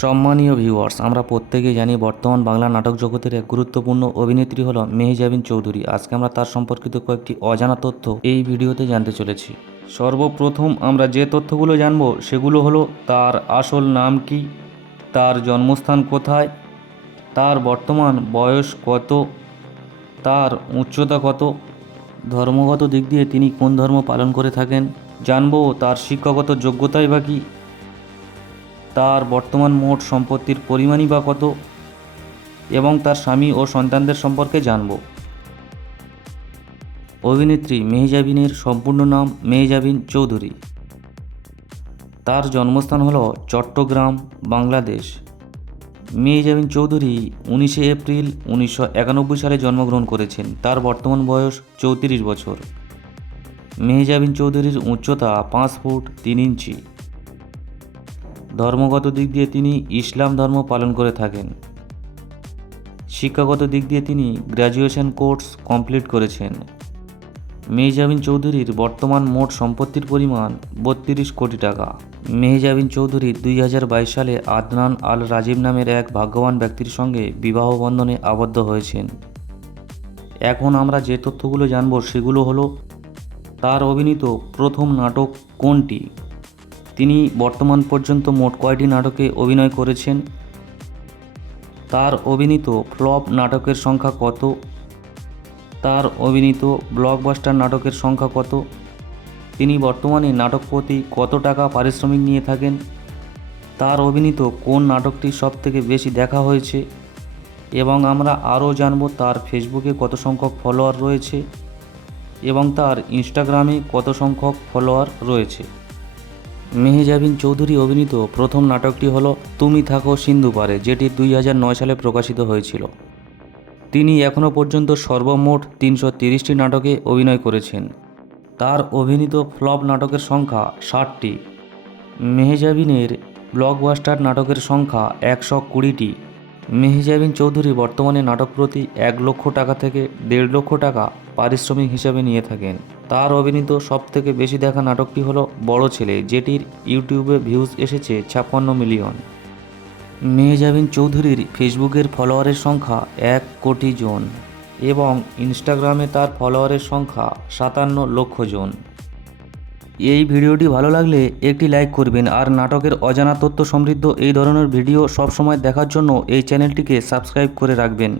সম্মানীয় ভিউয়ার্স, আমরা প্রত্যেকেই জানি বর্তমান বাংলা নাটক জগতের এক গুরুত্বপূর্ণ অভিনেত্রী হলো মেহজাবিন চৌধুরী। আজকে আমরা তার সম্পর্কিত কয়েকটি অজানা তথ্য এই ভিডিওতে জানতে চলেছি। সর্বপ্রথম আমরা যে তথ্যগুলো জানব সেগুলো হলো তার আসল নাম কি, তার জন্মস্থান কোথায়, তার বর্তমান বয়স কত, তার উচ্চতা কত, ধর্মগত দিক দিয়ে তিনি কোন ধর্ম পালন করে থাকেন, জানবো তার শিক্ষাগত যোগ্যতাই বা কী, তার বর্তমান মোট সম্পত্তির পরিমাণই বা কত, এবং তার স্বামী ও সন্তানদের সম্পর্কে জানব। অভিনেত্রী মেহজাবিনের সম্পূর্ণ নাম মেহজাবিন চৌধুরী। তার জন্মস্থান হল চট্টগ্রাম, বাংলাদেশ। মেহজাবিন চৌধুরী 19 এপ্রিল 1991 সালে জন্মগ্রহণ করেছেন। তার বর্তমান বয়স 34 বছর। মেহজাবিন চৌধুরীর উচ্চতা 5 ফুট 3 ইঞ্চি। ধর্মগত দিক দিয়ে তিনি ইসলাম ধর্ম পালন করে থাকেন। শিক্ষাগত দিক দিয়ে তিনি গ্র্যাজুয়েশন কোর্স কমপ্লিট করেছেন। মেহজাবিন চৌধুরীর বর্তমান মোট সম্পত্তির পরিমাণ 32 কোটি টাকা। মেহজাবিন চৌধুরী 2022 সালে আদনান আল রাজীব নামের এক ভাগ্যবান ব্যক্তির সঙ্গে বিবাহ বন্ধনে আবদ্ধ হয়েছেন। এখন আমরা যে তথ্যগুলো জানব সেগুলো হলো তার অভিনীত প্রথম নাটক কোনটি, তিনি বর্তমান পর্যন্ত মোট কয়টি নাটকে অভিনয় করেছেন, তার অভিনীত ফ্লপ নাটকের সংখ্যা কত, তার অভিনীত ব্লকবাস্টার নাটকের সংখ্যা কত, তিনি বর্তমানে নাটক প্রতি কত টাকা পারিশ্রমিক নিয়ে থাকেন, তার অভিনীত কোন নাটকটি সবথেকে বেশি দেখা হয়েছে, এবং আমরা আরও জানব তার ফেসবুকে কত সংখ্যক ফলোয়ার রয়েছে এবং তার ইনস্টাগ্রামে কত সংখ্যক ফলোয়ার রয়েছে। মেহজাবিন চৌধুরী অভিনীত প্রথম নাটকটি হলো তুমি থাকো সিন্ধু পারে, যেটি 2009 সালে প্রকাশিত হয়েছিল। তিনি এখনও পর্যন্ত সর্বমোট 330টি নাটকে অভিনয় করেছেন। তার অভিনীত ফ্লপ নাটকের সংখ্যা 60টি। মেহজাবিনের ব্লকবাস্টার নাটকের সংখ্যা 120টি। মেহজাবিন চৌধুরী বর্তমানে নাটক প্রতি 1 লক্ষ টাকা থেকে 1.5 লক্ষ টাকা পারিশ্রমিক হিসাবে নিয়ে থাকেন। তার অভিনীত সবথেকে বেশি দেখা নাটকটি হলো বড় ছেলে, যেটির ইউটিউবে ভিউজ এসেছে 56 মিলিয়ন। মেহজাবিন চৌধুরীর ফেসবুকের ফলোয়ারের সংখ্যা 1 কোটি জন এবং ইনস্টাগ্রামে তার ফলোয়ারের সংখ্যা 57 লক্ষ জন। এই ভিডিওটি ভালো লাগলে একটি লাইক করবেন, আর নাটকের অজানা তথ্য সমৃদ্ধ এই ধরনের ভিডিও সবসময় দেখার জন্য এই চ্যানেলটিকে সাবস্ক্রাইব করে রাখবেন।